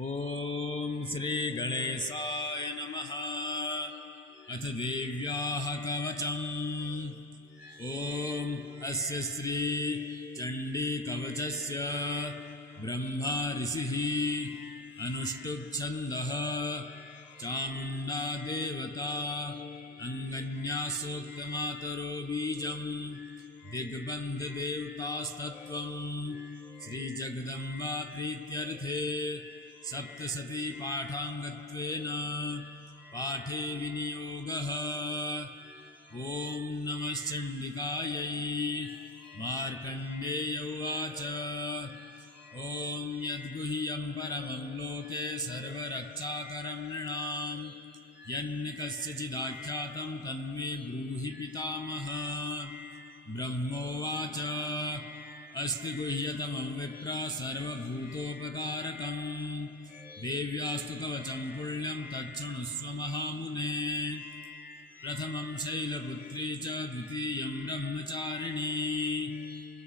ॐ श्री गणेशाय नमः। अथ देव्याः कवचम्। ॐ अस्य श्री चण्डीकवचस्य ब्रह्मा ऋषिः अनुष्टुप् छन्दः चामुण्डा देवता अङ्गन्या सूक्तमातरो बीजम् दिग्बन्धदेवतास्तत्त्वम् श्रीजगदम्बा प्रीत्यर्थे सप्तशती पाठाङ्गत्वेन पाठे विनियोगः। ॐ नमश्चण्डिकायै। मार्कण्डेय उवाच ॐ यद्गुह्यं परमं लोके सर्वरक्षाकरं नृणां यन्न कस्यचिदाख्यातं तन्मे ब्रूहि पितामह। ब्रह्मोवाच अस्ति गुह्यतमं विप्र सर्वभूतोपकारकं देव्यास्तु कवचं पुण्यं तच्छृणुष्व महामुने। प्रथमं शैलपुत्री च द्वितीयं ब्रह्मचारिणी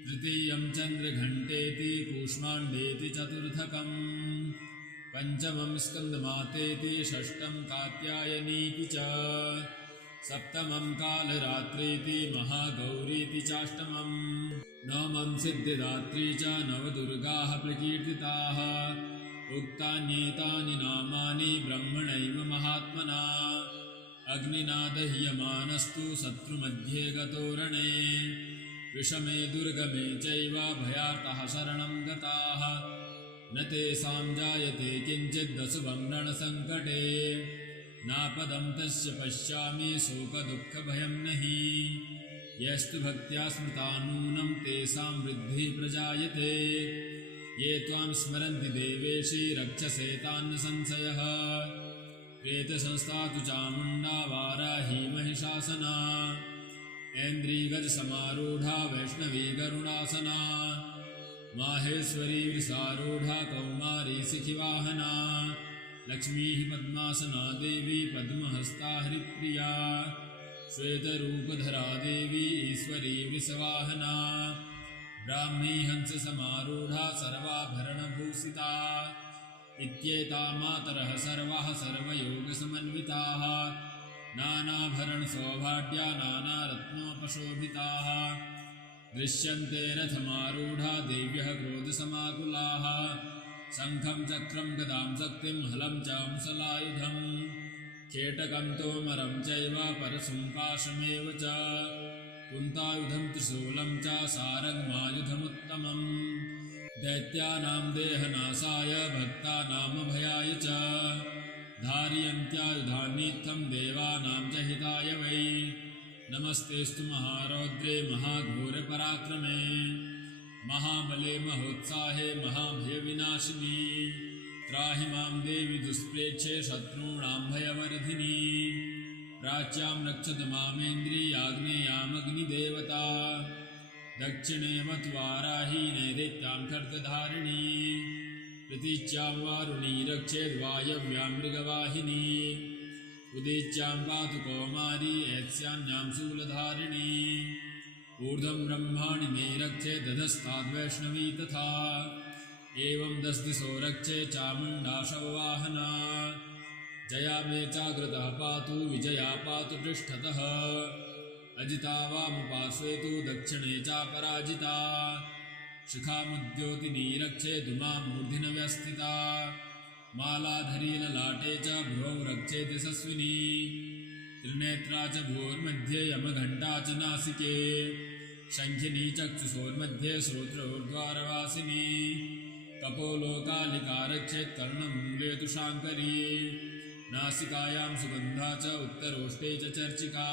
तृतीयं चन्द्रघण्टेति कूष्माण्डेति चतुर्थकम् पञ्चमं स्कन्दमातेति षष्ठं कात्यायनीति च सप्तमं कालरात्रीति महागौरीति चाष्टमम् नवमं सिद्धिदात्री च नवदुर्गाः प्रकीर्तिताः। उक्तान्येतानि नामानि ब्रह्मणैव महात्मना अग्निना दह्यमानस्तु शत्रुमध्ये गतोरणे विषमे दुर्गमे चैव भयार्तः शरणं गताः न तेषां जायते किञ्चिदशुभं रणसङ्कटे नापदं तस्य पश्यामि शोकदुःखभयं नहि यस्तु भक्त्या स्मृता नूनं तेषां वृद्धिः प्रजायते ये त्वां स्मरन्ति देवेशि रक्षसे तान् न संशयः। प्रेतसंस्था तु चामुण्डा वाराही महिषासना ऐन्द्रीगजसमारूढा वैष्णवी गरुडासना माहेश्वरी वृषारूढा कौमारी शिखिवाहना लक्ष्मीः पद्मासना देवी पद्महस्ता हरिप्रिया श्वेतरूपधरा देवी ईश्वरी वृषवाहना ब्राह्मी हंससमारूढा सर्वाभरणभूषिता इत्येता मातरः सर्वाः सर्वयोगसमन्विताः नानाभरणसौभाग्या नानारत्नोपशोभिताः दृश्यन्ते रथमारूढा देव्यः क्रोधसमाकुलाः शङ्खं चक्रं गदां शक्तिं हलं च मुसलायुधं खेटकं तोमरं चैव परशुं पाशमेव च कुन्तायुधं त्रिशूलं च सारङ्गमायुधमुत्तमम् दैत्यानां देहनाशाय भक्तानामभयाय च धारयन्त्यायुधान्नित्थं देवानां च हिताय वै नमस्तेऽस्तु महारौद्रे महाघोरपराक्रमे महाबले महोत्साहे महाभयविनाशिनी त्राहि मां देवि दुष्प्रेक्षे शत्रूणां भयवर्धिनी प्राच्यां रक्षतु मामेन्द्रियाग्नेयामग्निदेवता दक्षिणे मत्वाराही नैऋत्यां खड्गधारिणी प्रतीच्यां वारुणी रक्षेद्वायव्यां मृगवाहिनी उदीच्यां पातु कौमारी ऐत्स्यान्यां शूलधारिणी ऊर्ध्वं ब्रह्माणि मे रक्षे दधस्ताद्वैष्णवी तथा एवं दशदिशो रक्षे चामुण्डा शववाहना जया मे चाग्रतः पातु विजया पातु पृष्ठतः अजिता वामपार्श्वे तु दक्षिणे चापराजिता शिखामुद्योतिनी रक्षे धुमामूर्ध्निव्यस्थिता मालाधरी ललाटे च भ्रौ रक्षे यशस्विनी त्रिनेत्रा च भूर्मध्ये यमघण्टा च नासिके शङ्खिनी चक्षुषोर्मध्ये श्रोत्रोर्द्वारवासिनी कपोलोकालिका रक्षेत् कर्णमूले तु शाङ्करी नासिकायां सुगन्धा च उत्तरोष्टे च चर्चिका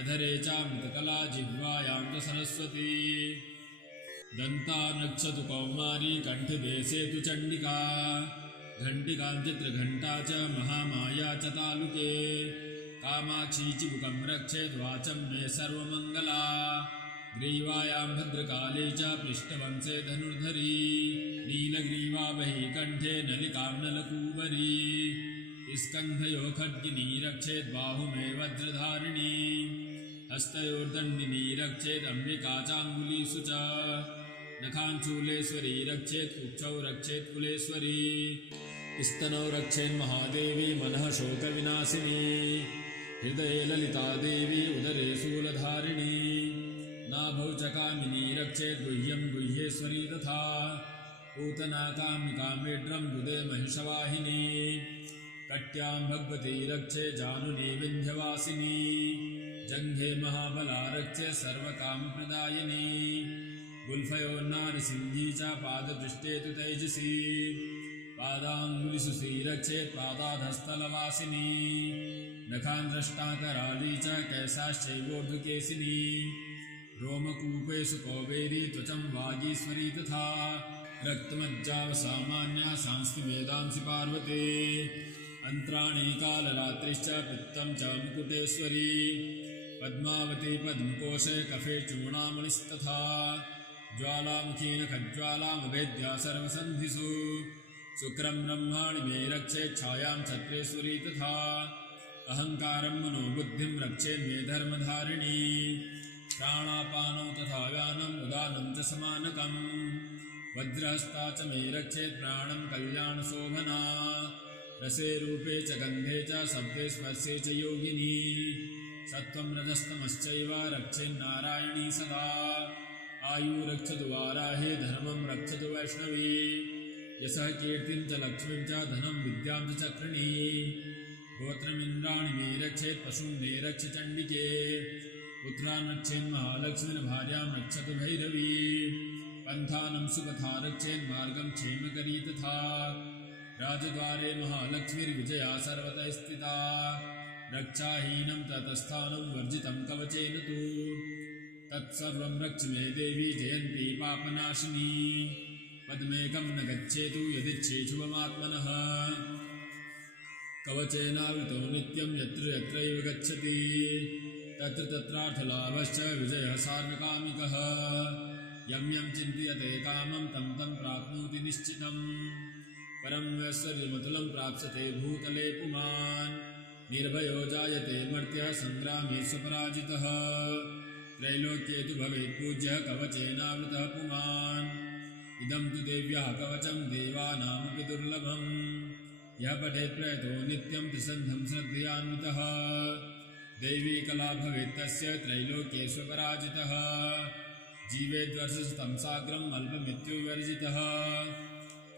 अधरे चामृतकला जिह्वायां च सरस्वती दन्तान् रक्षतु कौमारी कण्ठदेशे तु चण्डिका घण्टिकां चित्रघण्टा च महामाया च तालुके कामाक्षी चिबुकं रक्षेद्वाचं मे सर्वमङ्गला ग्रीवायां भद्रकाली च पृष्ठवंशे धनुर्धरी नीलग्रीवा वही कण्ठे नलिकां नलकूबरी स्कन्धयो खड्गिनी रक्षेद्बाहु मे वज्रधारिणी हस्तयोर्दण्डिनी रक्षेदम्बिका चाङ्गुलीषु च नखांशूलेश्वरी रक्षेत् कुक्षौ रक्षेत् कुलेश्वरी स्तनौ रक्षेन्महादेवी मनः शोकविनाशिनी हृदये ललिता देवी उदरे शूलधारिणी नाभौ च कामिनी रक्षेत् गुह्यं गुह्येश्वरी तथा पूतना कामिका मेढ्रं दुदे महिषवाहिनी कट्यां भगवती रक्षे जानुनी विन्ध्यवासिनी जङ्घे महाबला रक्षे सर्वकामप्रदायिनी गुल्फयोर्नारसिंही च पादपृष्ठे तु तैजसी पादाङ्गुलिषु श्रीरक्षेत् पादाधस्थलवासिनी नखान्द्रष्टाकराली च कैसाश्चैवोर्ध्वकेशिनी रोमकूपेषु कौबेरी त्वचं वागीश्वरी तथा रक्तमज्जावसामान्या सांस्ति वेदांसि पार्वती अन्त्राणि कालरात्रिश्च पित्तं च मुकुटेश्वरी पद्मावती पद्मकोशे कफे चूर्णामणिस्तथा ज्वालामुखी नखज्वालामभेद्या सर्वसन्धिषु शुक्रं ब्रह्माणि मे रक्षेत् छायां छत्रेश्वरी तथा अहङ्कारं मनोबुद्धिं रक्षेन्मे धर्मधारिणी प्राणापानौ तथा व्यानम् उदानं च समानकम् वज्रहस्ता च मे रक्षेत् प्राणं कल्याणशोभना रसे रूपे च गन्धे च शब्दे स्पर्शे च योगिनी सत्त्वं रजस्तमश्चैव रक्षेन्नारायणी सदा आयु रक्षतु वाराहे धर्मं रक्षतु वैष्णवी यशः कीर्तिं च लक्ष्मीं च धनं विद्यां च चक्रिणी गोत्रमिन्द्राणि मे रक्षेत् पशून् मे रक्ष चण्डिके पुत्रान् रक्षेन्महालक्ष्मीन् भार्यां रक्षतु भैरवी पन्थानं सुकथा रक्षेन्मार्गं क्षेमकरी तथा राजद्वारे महालक्ष्मीर्विजया सर्वतः स्थिता रक्षाहीनं ततस्थानं वर्जितं कवचेन तु तत्सर्वं रक्ष मे देवी जयन्ती पापनाशिनी पद्मेकं न गच्छेतु यदिच्छेषुवमात्मनः कवचेनावृतो नित्यं यत्र यत्रैव गच्छति तत्र तत्रार्थलाभश्च विजयः सार्वकामिकः यं यं चिन्तयते कामं तं तं प्राप्नोति निश्चितम् परं ऐश्वर्यमतुलं प्राप्स्यते भूतले पुमान् निर्भयो जायते मर्त्यः सङ्ग्रामे स्वपराजितः त्रैलोक्ये तु भवेत् पूज्यः कवचेनावृतः पुमान् इदं तु देव्याः कवचं देवानामपि दुर्लभम् यः पठेत् प्रयतो नित्यं त्रिसन्धं श्रद्धयान्वितः दैवी कला भवेत् तस्य त्रैलोक्ये स्वपराजितः जीवेद्वर्षशतं साग्रम् अल्पमृत्युवर्जितः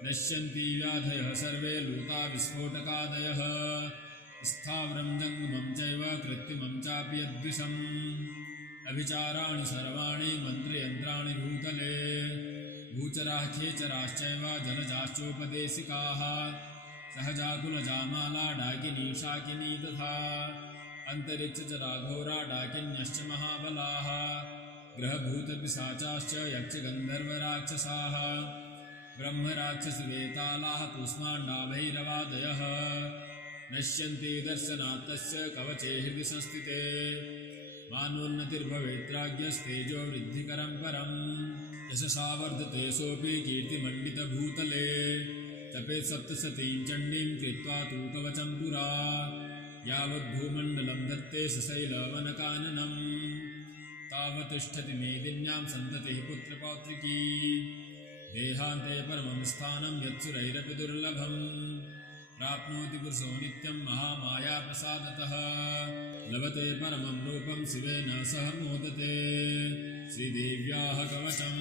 नश्यन्ति व्याधयः सर्वे लूता विस्फोटकादयः स्थावरं जङ्गमं चैव कृत्रिमं चापि यद्विषम् अभिचाराणि सर्वाणि मन्त्रयन्त्राणि भूतले भूचराः खेचराश्चैव जलजाश्चोपदेशिकाः सहजाकुलजामाला डाकिनी शाकिनी तथा अन्तरिक्षचराघोरा डाकिन्यश्च महाबलाः ग्रहभूतपिशाचाश्च यक्षगन्धर्वराक्षसाः ब्रह्मराक्षसवेतालाः कूष्माण्डाभैरवादयः नश्यन्ति दर्शनात् तस्य कवचे हृदि संस्थिते मानोन्नतिर्भवेत्राज्ञस्तेजो वृद्धिकरं परम् यशसा वर्धते सोऽपि कीर्तिमण्डितभूतले तपेत् सप्तशतीं चण्डीं कृत्वा तु कवचं पुरा यावद्भूमण्डलं दत्ते सशैलवनकाननम् तावत्तिष्ठति मेदिन्यां सन्ततिः पुत्रपौत्रिकी देहान्ते परमं स्थानं यत्सुरैरपि दुर्लभम् प्राप्नोति पुरुषो नित्यं महामायाप्रसादतः लभते परमं रूपं शिवेन सह मोदते श्रीदेव्याः कवचम्।